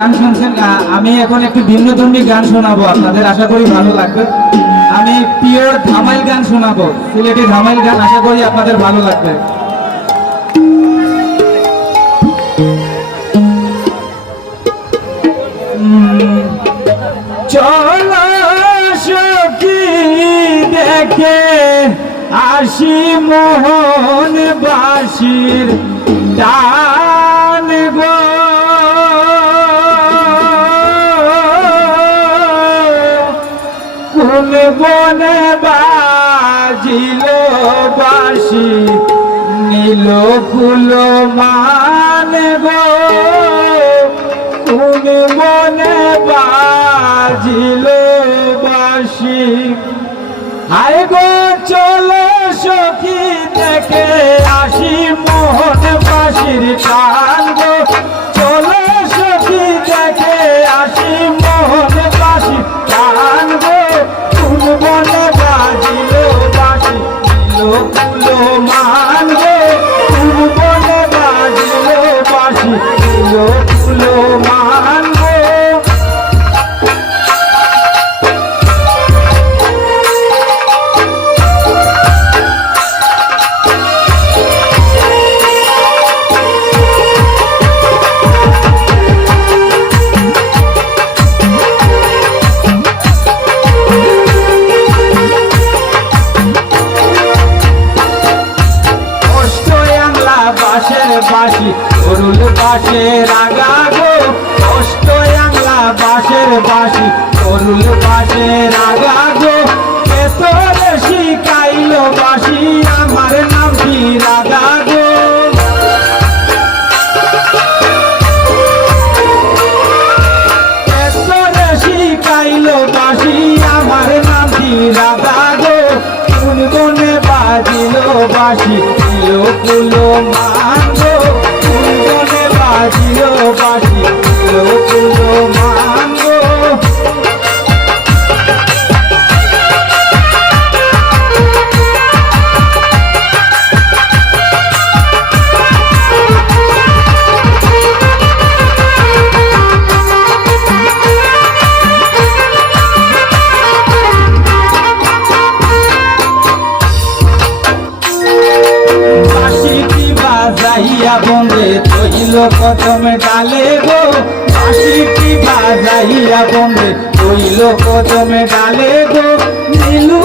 গান শুনছেন। আমি এখন একটু ভিন্নধর্মী গান শোনাবো আপনাদের, আশা করি ভালো লাগবে। আমি পিওর ধামাইল গান শোনাবো, সিলেটি ধামাইল গান, আশা করি আপনাদের ভালো লাগবে। চলো সখী দেখে আসি মোহন বাসির টান গো, কোন বনে বাজিল বাসি নীল কুল মান গো, কোন বনে বাজিল বাসি। হায় গো চলো সখী দেখে আসি মোহন বাসির টান গো, চলো সখী দেখে আসি মোহন বাসির টান গো, কোন বনে বাজিল বাসি নীল কুল মান গো, কোন বনে বাজিল বাসি নীল কুল মান গো। বাঁশের বাঁশি অরুল বাঁশের আগা গো, কষ্ট আংলা বাঁশের বাঁশি অরুল বাঁশের আগা গো, এত বেশি কাইল বাঁশি আমার নাম কি রাগা গো, এত বেশি কাইল বাঁশি আমার নাম কি রাগা গো, কোন বনে বাজিল বাঁশি নীল কুল মান গো, কোন বনে বাজিল বাঁশি নীল কুল মান গো। বাজাইয়া বন্দে তৈল কদম ডালে গো, বাঁশিটি বাজাইয়া বন্দে তৈল কদম ডালে গো, নীলু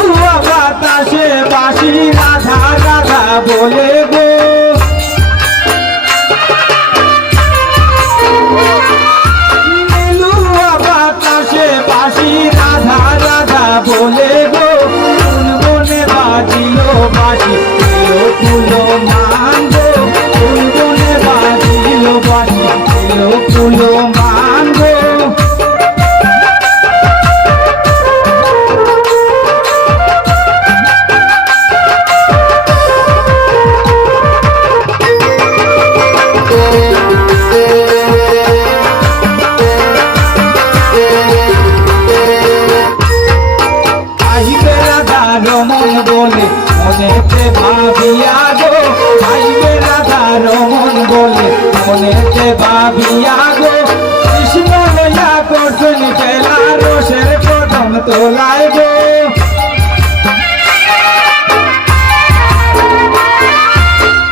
বাতাসে বাঁশি রাধা রাধা বলে গো, নীলু বাতাসে বাঁশি রাধা রাধা বলে গো, কোন বনে বাজিল বাঁশি নীল কুল মান গো, কোন বনে বাজিল বাঁশি নীল কুল মান গো। আহিবে রাধা রমন বলে মনেতে ভাবিয়া গো, আহিবে রাধা রমন বলে মনেতে ভাবিয়া গো, কৃষ্ণ লইয়া করছেন খেলা রসের কদম তোলায় গো,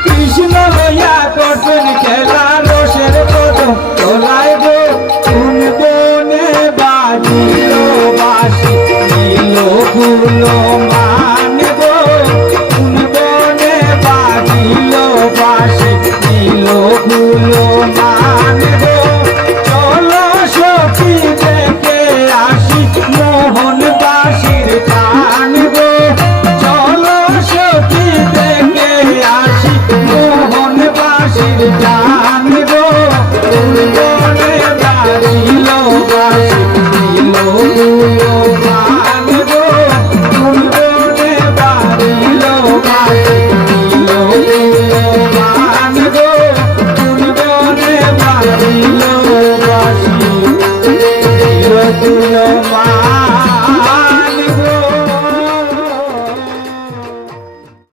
কৃষ্ণ লইয়া করছেন খেলা রসের কদম তোলায় গো, কোন বনে বাজিল বাঁশি নীল কুল মান গো, কোন বনে বাজিল বাঁশি নীল কুল মান গো, চলো সখী দেখে আসি মোহন বাসির টান গো, চলো সখী দেখে আসি মোহন বাসির টান।